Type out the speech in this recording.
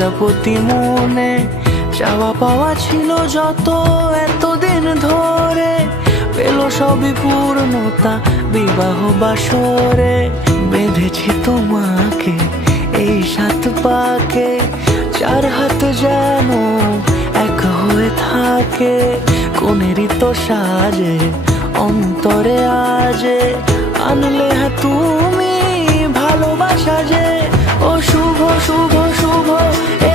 প্রজাপতি মনে চাওয়া পাওয়া ছিল যত এতদিন ধরে, পেল সবই পূর্ণতা বিবাহ বাসরে। বেঁধেছি তোমাকে এই 7 পাকে, 4 হাত যেন এক হয়ে থাকে। কোনেরই তো সাজে অন্তরে আজে আনলে হ্যাঁ তুমি ভালোবাসা যে। ও শুভ শুভ শুভ এ